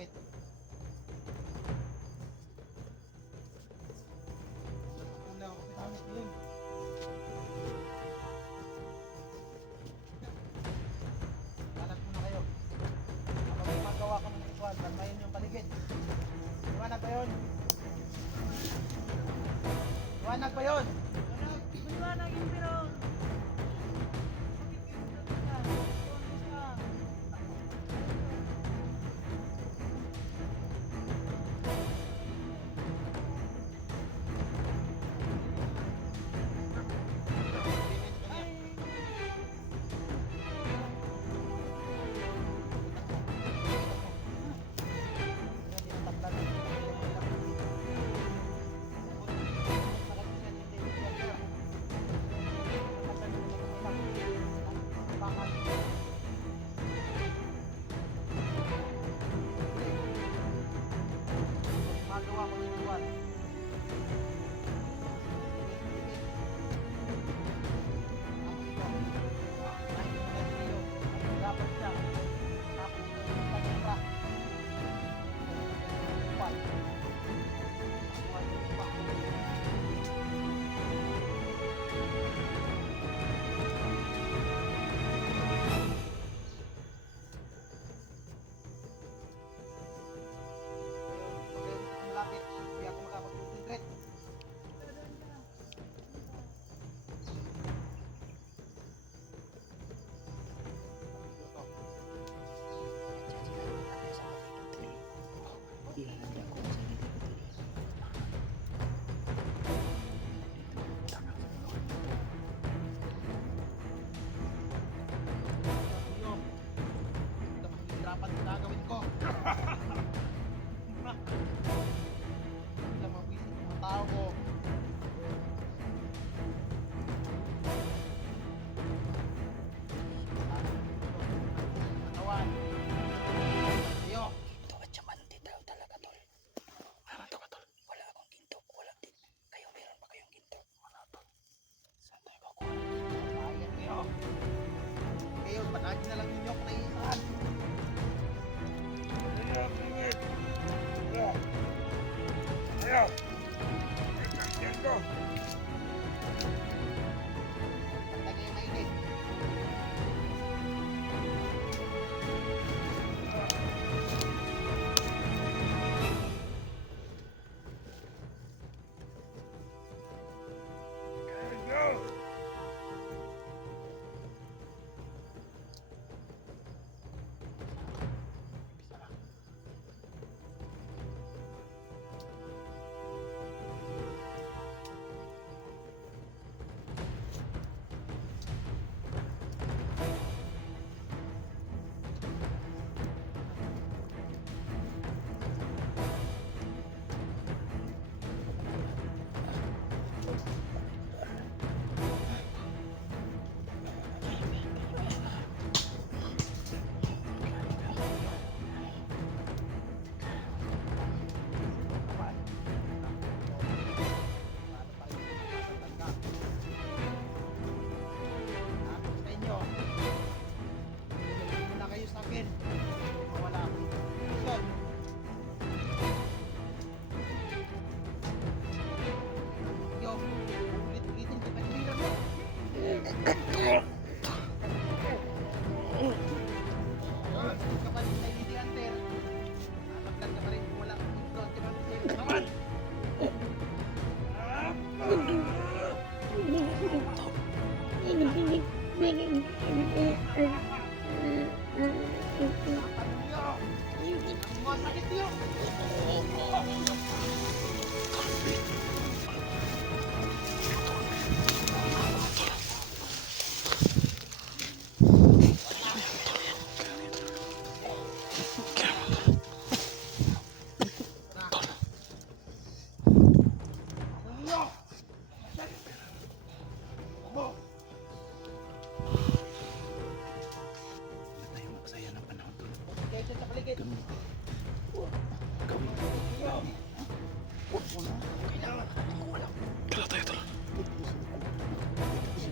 malapit. Una ako pinamit yun. Hanap muna kayo. Kapag magawa ka ng ritual, bantayan yung paligid. Iwanag ba yun? Iwanag ba yun? Maliwanag yung pero magawa ko ng ritual. Dapat siya. Tapos yung pagkira. Upan. Upan yung upan. Malapit, hindi ako makapag-concentrate. Ito mahihirapan na gagawin ko. Ilang mabisit yung mga tao ko. Katawan. Iyo. Ito at siya manti daw talaga tol. Ano to ka tol? Wala akong ginto. Wala din. Kayo meron pa kayong ginto? Wala tol. Saan tayo kukuha? Bayan kayo. Kayo, patagin na lang ninyo kung naiisaan. Patay kayo maigit.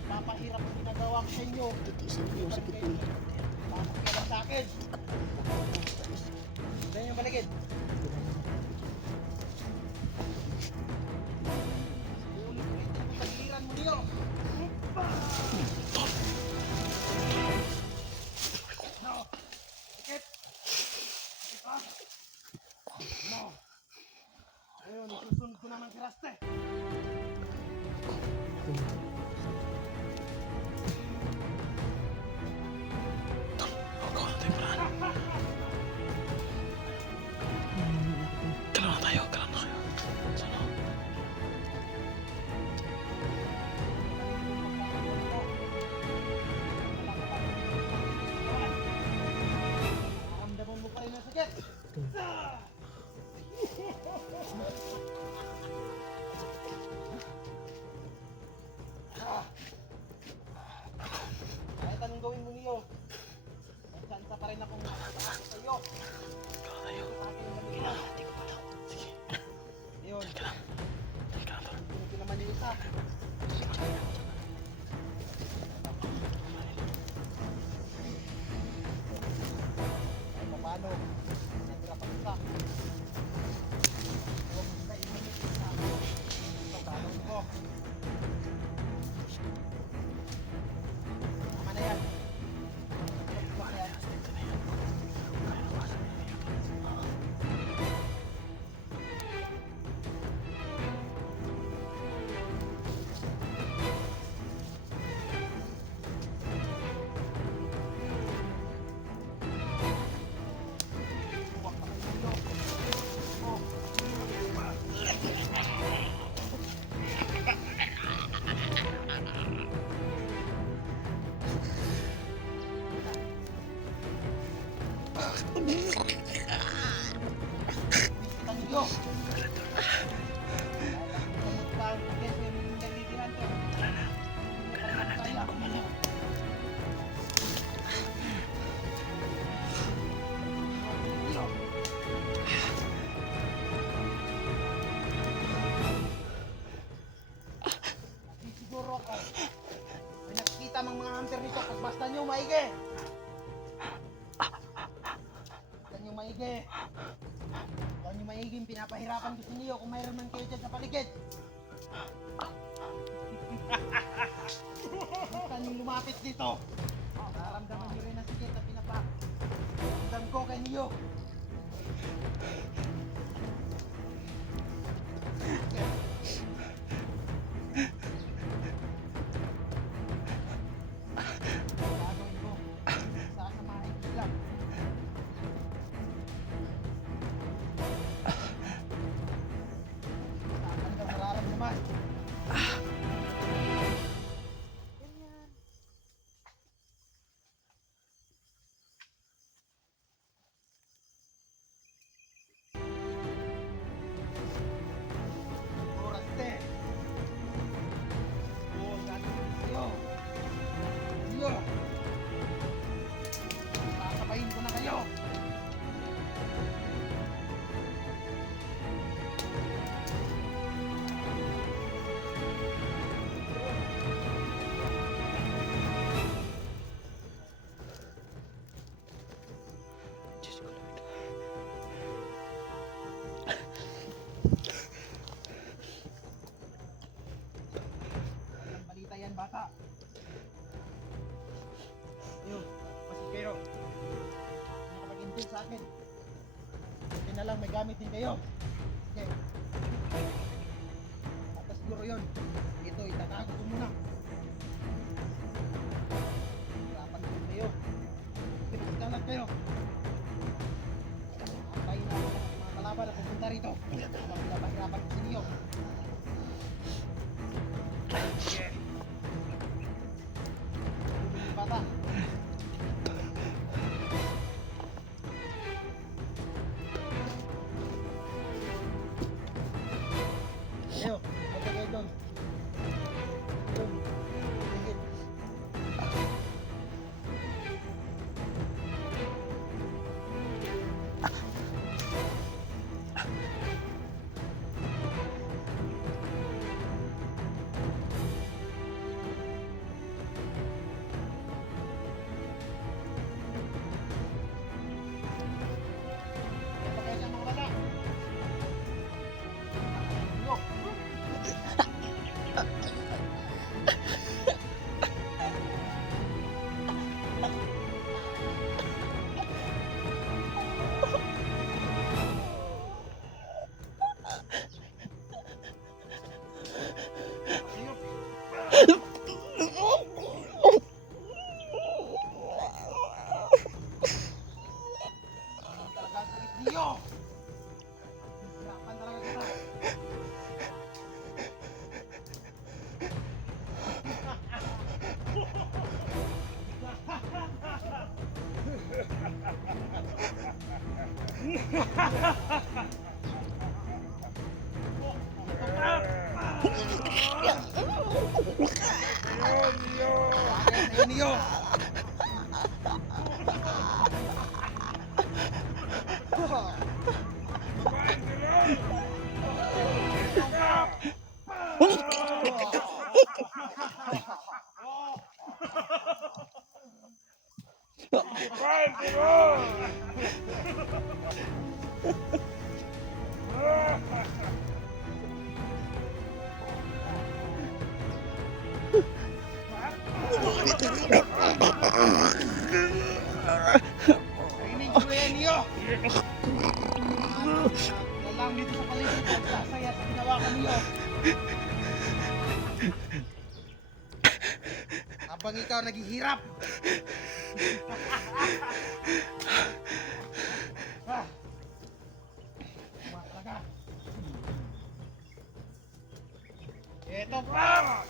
Papahirap ang ginagawa ko sa inyo. Titiisin ko yung sakit mo. Papakialam sa akin. Ganyan yung baligid. Ulit-ulitin mo pagliran mo niyo. No. Ikit. Ikit pa. No. Ayun, isusunod ko naman si Raste. Gawa na tayo paraan. Galaw na tayo, galaw na kayo. Sana. Ramdaman mo pa rin ang sakit. Kahit anong gawin mo niyo, magsanta pa rin akong makakasama sa iyo. Galaw tayo. Sa akin ang gamitin. Hindi ko malaw. Sige. Ayun, Teka lang. Teka lang, tol. sunod ko naman yung isa. Kahit pa paano, natira pa isa. Huwag mo sa iminit isa. Ito, balong ko. Tama na yan. Tama na yan. Ito na yan. Kaya na ba sa mga tol? Huwag ka ng ulo. Oh. Ang iyo. Kamot pa ang bigyan ko yung nalilihan ko. Kailangan natin gumalaw. Iyo. Siguro ako. May nakikita mang mga hunter nito. Pagbasta nyo, maigi. Basta nyo maigi. Basta nyo maigi. Pinapahirapan gusto niyo kung mayroon man kayo dyan sa paligid. Basta nyo lumapit dito. Nararamdaman nyo rin ang sikit na pinaparamdam ko kay niyo. Gagawin ko. Sana maigi lang. Saan ka nararamdaman? Ganyan. Oraste. Oh, gagawin ko sa'yo. Iyo. Sasabayin ko na kayo. Diyos ko, Lord. Walang balita yan, bata. Ayun, masig kayo. Nakapag-intil sa akin. Sige na lang, may gamit din kayo. Sige. At siguro yun. Ito, itatago ko muna. Hirapan din kayo. Pinagkalat kayo. Antayin na ako ng mga kalaban na pupunta rito. Pahirapan ko sa inyo. Sige. Tulungan bata. Leo, punta kayo doon. Doon. Higit. Ayun niyo. Kainin ko yan niyo. Lalang dito sa paligid, nagsasaya sa ginawa niyo. Habang ikaw naghihirap. Talaga. Ito pa.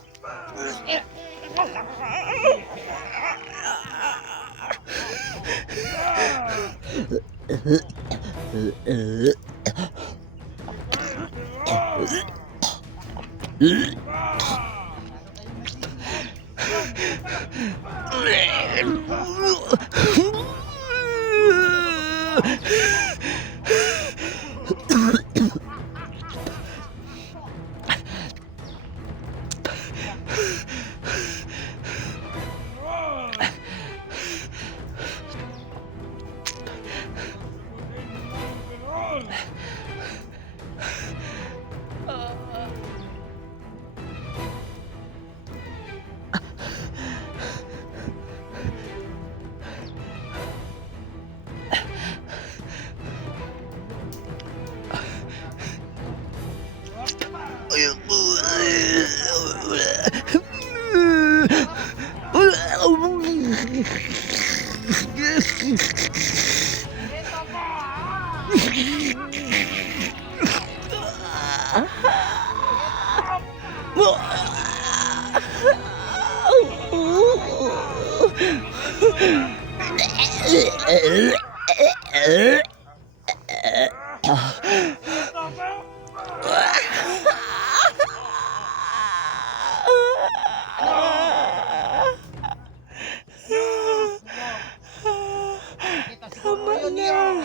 Tama na.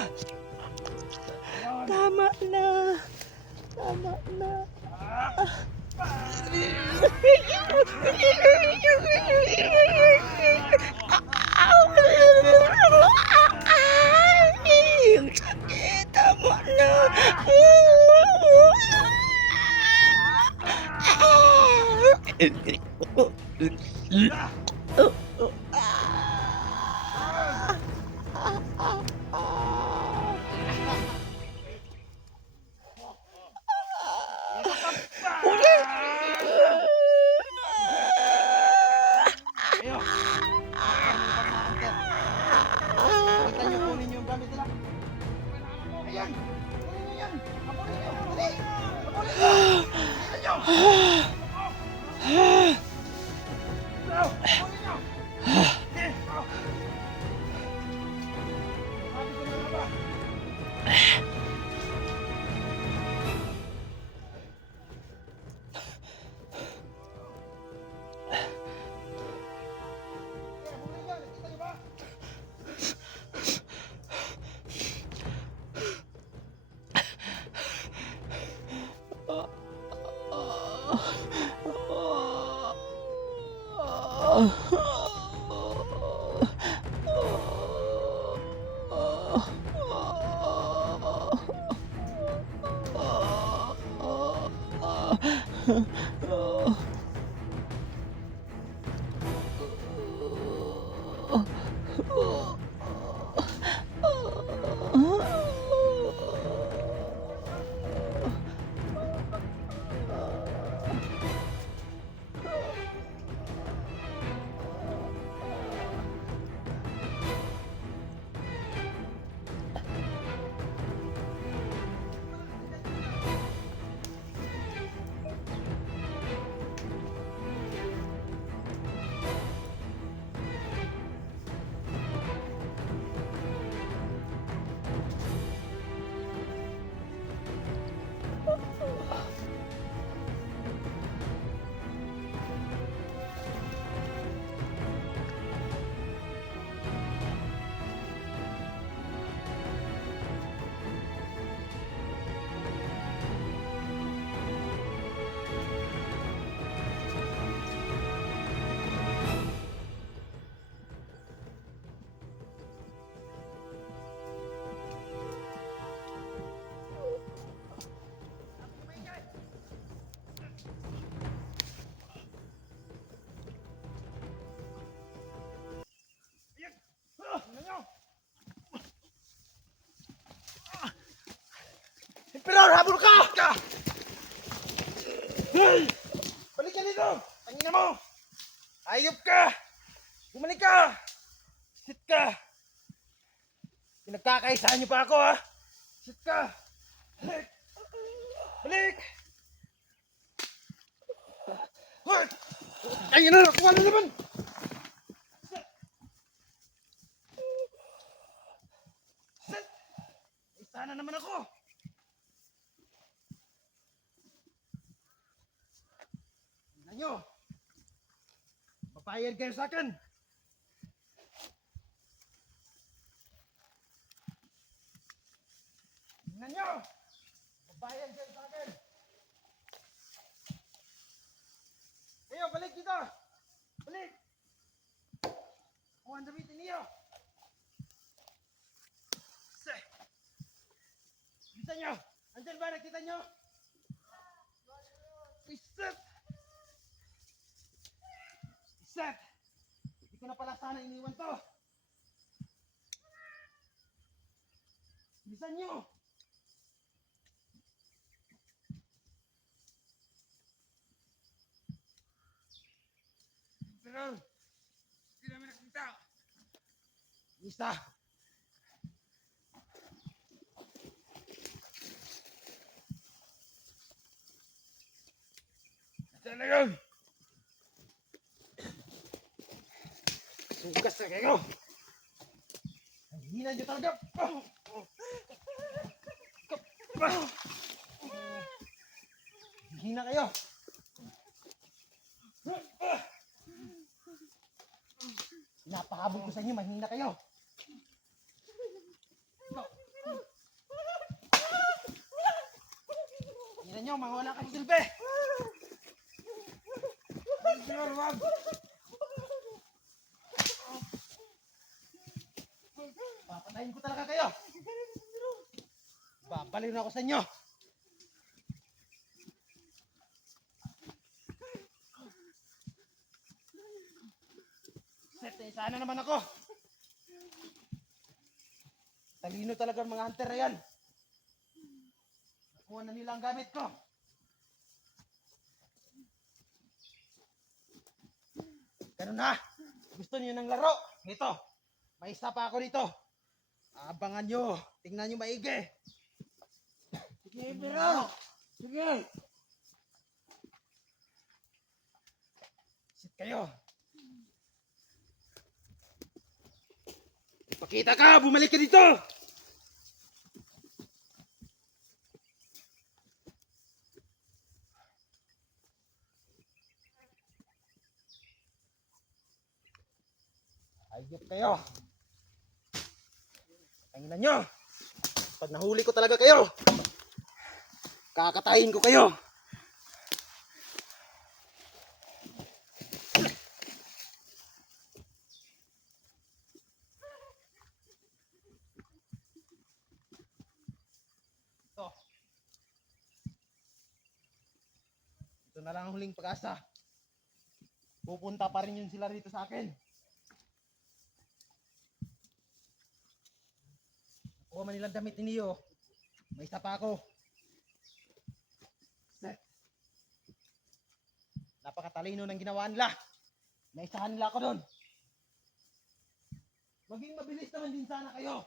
Tama na. Tama na. Ang sakit. Tama na. Kita niyo kunin yung gamit nila. Ayan. Kunin niyo yan. Abulin niyo. Dali. Abulin niyo. Abulin niyo. Abulin niyo. Sabi ko na nga ba? Abulin niyo. Nakita niyo ba? Emperor! Habol ka! Hey! Balik ka dito! Tangina mo! Ayop ka! Bumalik ka! Sit ka! Pinagkakaisahan niyo pa ako, ha? Sit ka! Balik! Balik! Hoy! Ay, na! Nakuha na naman! Sit! Sit! Isa na naman ako! Tingnan nyo! Papayag kayo sa akin! Tingnan nyo! Papayag kayo sa akin! Kayo, balik dito! Balik! Kuha ang damitin niyo! Kita nyo! Andyan ba? Nakita nyo? Isat! Isat! Hindi ko na pala sana iniwan to! Bilisan nyo! Pero, hindi namin nakita! Isa! Diyan na yun! Sugas na kayo! Ang hina nyo talaga! Hina kayo! Napahabol ko sa inyo, mahina kayo! Hina nyo, mga wala kang silbi! Wag! Papatayin ko talaga kayo! Babaliw na ako sa inyo! Set, sana naman ako! Talino talaga ang mga hunter na yan! Nakuha na nila ang gamit ko! Ganun na! Gusto niyo ng laro? Ito! May isa pa ako dito! Abangan nyo! Tingnan nyo maigi! Sige, pero! Sige! Sit kayo! Pakita ka! Bumalik ka dito! Ayop kayo! Tanginan nyo! Pag nahuli ko talaga kayo, kakatayin ko kayo! Ito na lang ang huling pag-asa. Pupunta pa rin yun sila rito sa akin. Nakuha man nilang damit ni Neo. May isa pa ako. Napakatalino ng ginawa nila. Naisahan nila ako doon. Maging mabilis naman din sana kayo.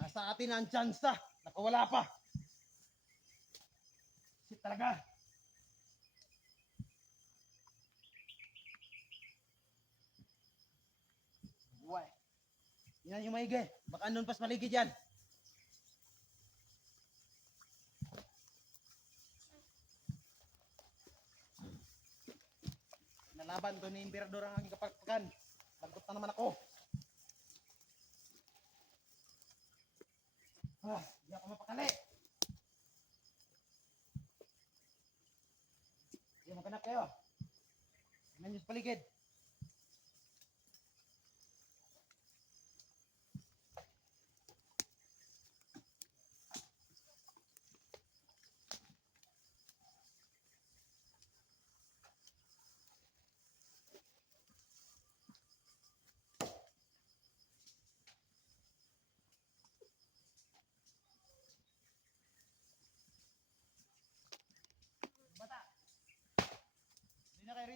Nasa atin ang chance na. Nakawala pa. Shit talaga. Buhay. Yan yung maigi. Baka andun pas maligid yan. Nalaban to ni Emperador ang aking kapagpagan. Lagot na naman ako. Hindi ako mapakali. Hindi maghanap kayo. Tingnan nyo sa paligid.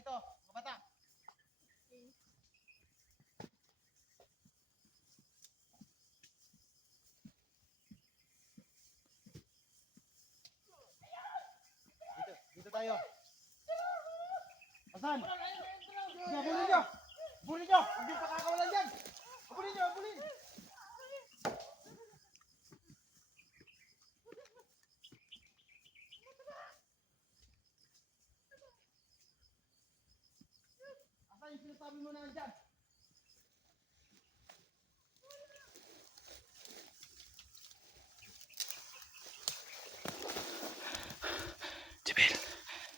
dito, mga bata. Dito tayo. Asan? Sige, abulin nyo! Abulin nyo! Huwag yung pakakawalan dyan! Abulin nyo, abulin! Asan yung sinasabi mo na nandyan? Jebel,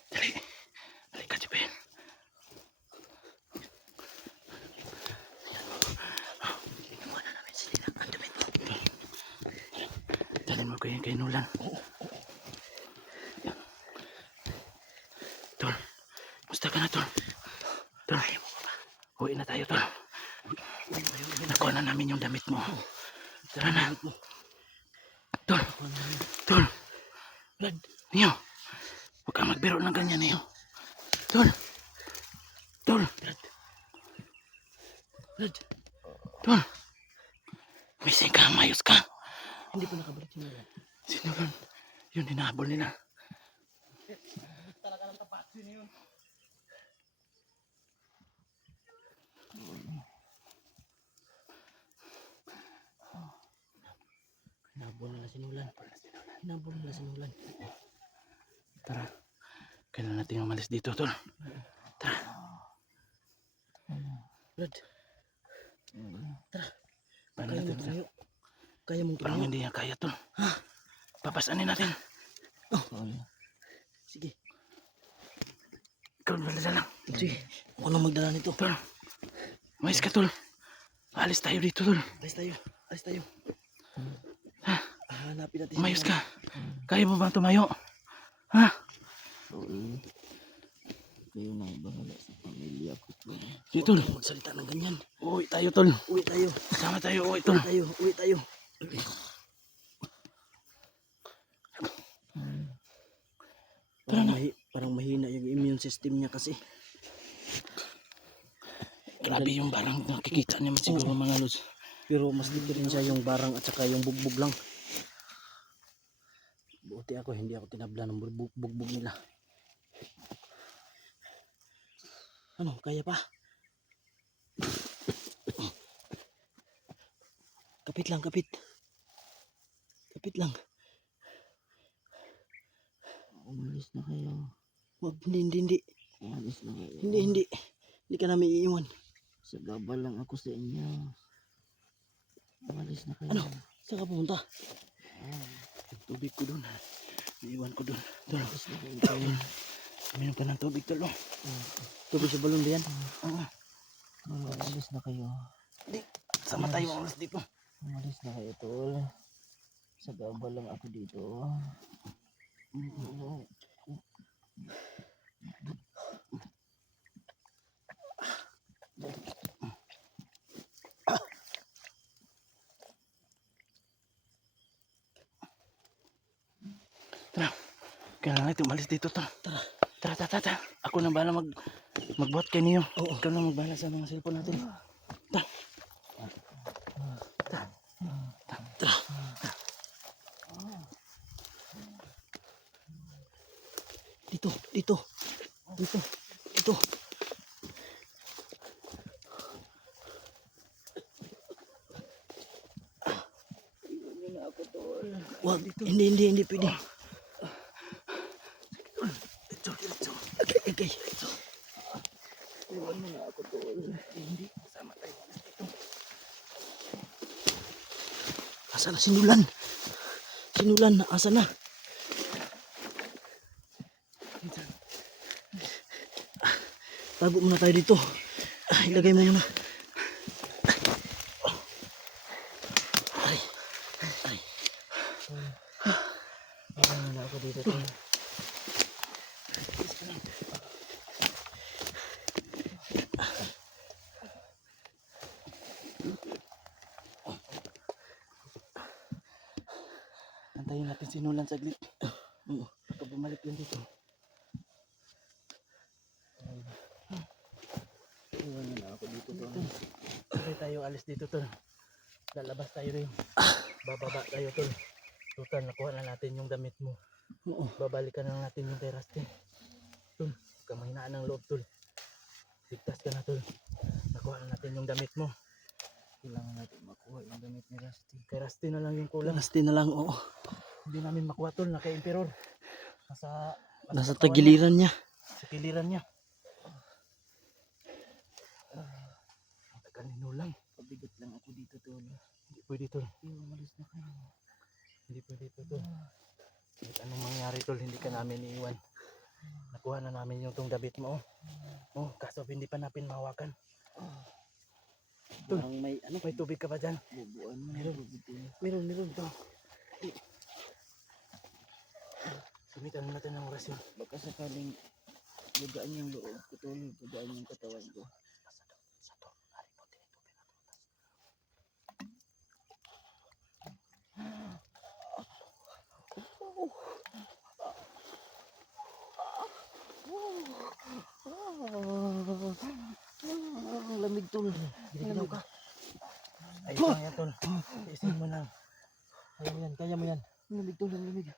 dali. Dali ka, Jebel. Kinuha na namin sila. Ang damit mo. Dalhin mo ko yung kay Nulan. Tol, musta ka na, Tol? Tol, uwi na tayo, Tol. Nakuha na namin yung damit mo. Tara na. Tol, Tol. Brad, Neo. Huwag kang magbiro ng ganyan, Neo. Tol. Tol. Brad. Tol. Missing ka, mayos ka. Hindi pa nakabalik si Nulan. Si Nulan. Yun, hinahabol nila. Talaga ng tapat yun yun. Hinabol nila si Nulan. Hinabol nila si Nulan. Tara. Kailan natin umalis dito, Tol. Tara. Brad. Tara. Paano natin tumayo? Kaya mong tumayo? Parang hindi niya kaya, Tol. Ha? Papasanin natin. Oh. Sige. Ikaw magdala lang. Sige. Ako lang magdala nito. Tol. Mais ka, Tol. Alis tayo dito, Tol. Alis tayo. Alis tayo. Ha? Hanapin natin. Umayos ka. Kaya mo ba tumayo? Ha? Oo. Kayo na bahala sa pamilya ko. Sige, Tol. Magsalita ng ganyan. Uwi tayo, Tol. Uwi tayo. Sama tayo, uwi, Tol. Uwi tayo. Parang mahina yung immune system niya kasi. Grabe yung barang nakikita niya siguro mga lods. Pero mas diferensya yung barang at saka yung bugbog lang. Buti ako, hindi ako tinabla ng bugbog nila. Ano, kaya pa? Kapit lang, kapit. Kapit lang. Umalis na kayo. Wag, hindi. Umalis na kayo. Hindi. Hindi ka namin iiwan. Sagabal lang ako sa inyo. Umalis na kayo. Ano? Saan ka pumunta? Tubig ko doon. Iiwan ko doon. Umalis na kayo. Uminom ka ng tubig, Tol. Tubig sa balon ba yan? Oo. Umalis na kayo. Hindi. Sama tayo umalis dito. Umalis na kayo, Tol. Sagabal lang ako dito. Tara. Kailangan natin umalis dito, Tol. Tara. Ako na bahala magbuhat kay Neo. Oo. Ikaw na magbahala sa mga cellphone natin. Tara. Dito. Wag, hindi pwede. Diretso. Okay. Iwan mo na ako, Tol. Hindi, sama tayo dito. Asa na sinulan? Asa na? Tago muna tayo dito. Ilagay mo muna. Ay. Ilagay muna ako dito. Antayin natin sinulan saglit. Oo. Baka bumalik yun dito. alis dito tol. Lalabas tayo rin. Bababa tayo tol. Total nakuha na natin yung damit mo. Oo. Babalikan na natin yung kay Rusty. Tol, kamayinaan ng loob tol. Ligtas ka na tol. Nakuha na natin yung damit mo. Kailangan natin makuha yung damit ni Rusty. Kay Rusty na lang yung kulang. Rusty na lang, oo. Hindi namin makuha tol na kay Emperor. Nasa katawan tagiliran niya. niya. Sa kiliran niya. Ang tagal ni Nulang. Pabigat lang ako dito, tol. Hindi pwede tol. Umalis na kayo. Hindi pwede tol. Kahit anong mangyari tol, hindi ka namin iiwan. Nakuha na namin yung tong damit mo. Oh, kaso hindi pa natin mahawakan. Tol, Parang may ano, may tubig ka ba dyan? bubuan mo. Meron tol. Sumitan natin ng orasyon. Baka sakaling gagaan yung loob ko, tol. Gagaan yung katawan ko. Lamig, tol. Ginagaw ka. Ayos lang yan tol. Isin mo lang. Kaya mo yan. Lamig, tol. Lamig.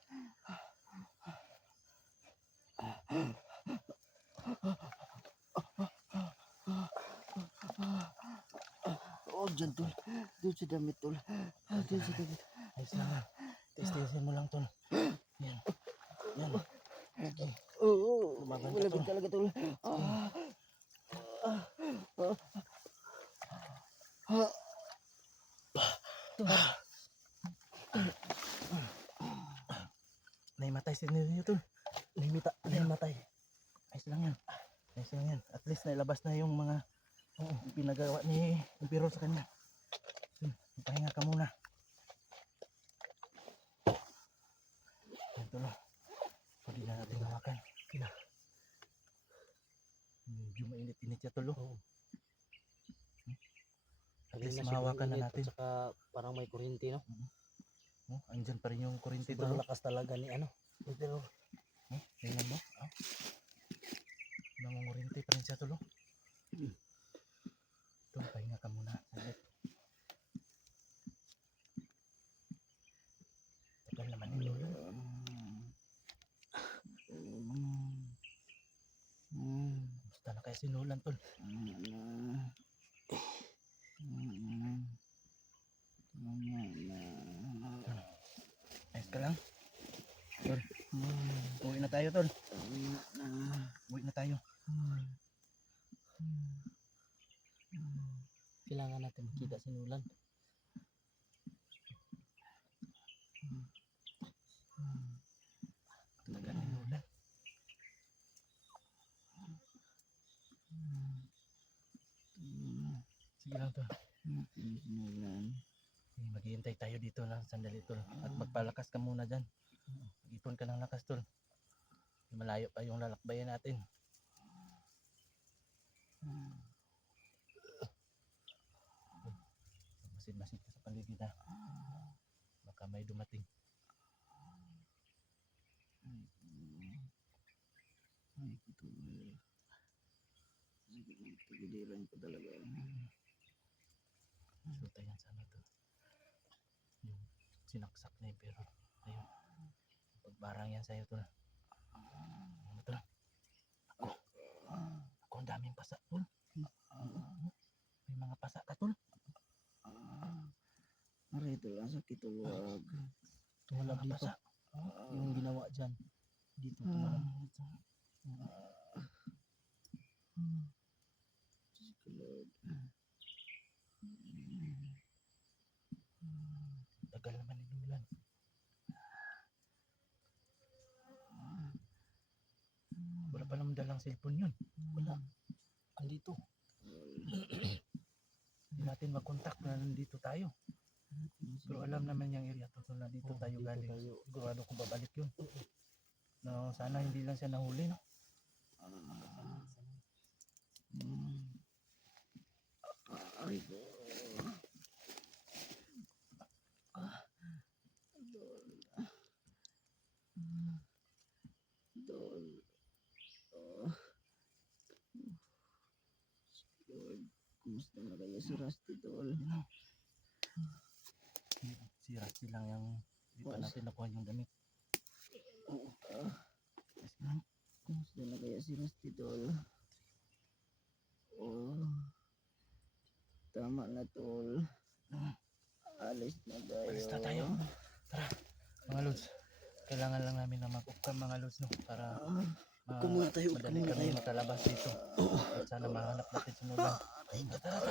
Oh, dyan, tol. Doon sa damit, tol. Doon sa damit. Ayos lang yan. Tiisin mo lang tol. Yan. Yan. Oo. Lumaban ka, Lamig tol. talaga, tol. Naimatay si Nino tol. Naimatay. Ayos lang yan. Ayos lang yan. At least nailabas na yung mga pinagawa ni Emperor sa kanya. Pahinga ka muna. Yan tol. Pwede na natin hawakan. Kina. Medyo mainit-init siya tol. At least mahawakan na natin. Saka parang may kuryente, no? Oh, andyan pa rin yung kuryente Sobrang tol. lakas talaga ni ano. Pero Tingnan mo. Nangungurinti pa rin siya tol. Ito, pahinga ka muna. Saglit. Tagal naman ni Lola. Basta na kaya si Nolan tol. Ayos ka lang. Tol. Uwi na tayo tol. Uwi na tayo. kailangan natin makita si Nolan. Talaga ni Lola. Sige lang tol. Maghihintay tayo dito ng sandali tol. At magpalakas ka muna dyan. Mag-ipon ka ng lakas tol. Malayo pa yung lalakbayan natin. Masid-masid ka sa paligid ha. Baka may dumating. Pagiliran ko talaga. Suta yan sana to. Yung sinaksak na yung pero. Ayun. Pagbarang yan sa'yo tol. Ano tol? Ako ang daming pasa tol. May mga pasa ka tol. Aray, ito lang sakit, wag. Tumalab dito. Pasa. Yung ginawa dyan. Dito, tumalab. Tagal naman ni Nulan. Wala pa naman dalang cellphone yun. Wala. Andito. Hindi natin makontak na nandito tayo. Pero alam naman yung area to na dito tayo galing. Sigurado kung babalik yun. No, sana hindi lang siya nahuli, no? Aray ko. Dol. Lord, kumusta na kaya si Rusty, Dol? Si Rusty lang yung di pa natin nakuha yung damit. Kumusta na kaya si Rusty Tol? Oh. Tama na Tol. Alis na tayo. Alis na tayo. Tara, mga lods. Kailangan lang namin na mag-upcam mga lods, no? Para Upo muna tayo, upo madali muna kami tayo. makalabas dito. At sana mahanap natin si Nulan. Tara.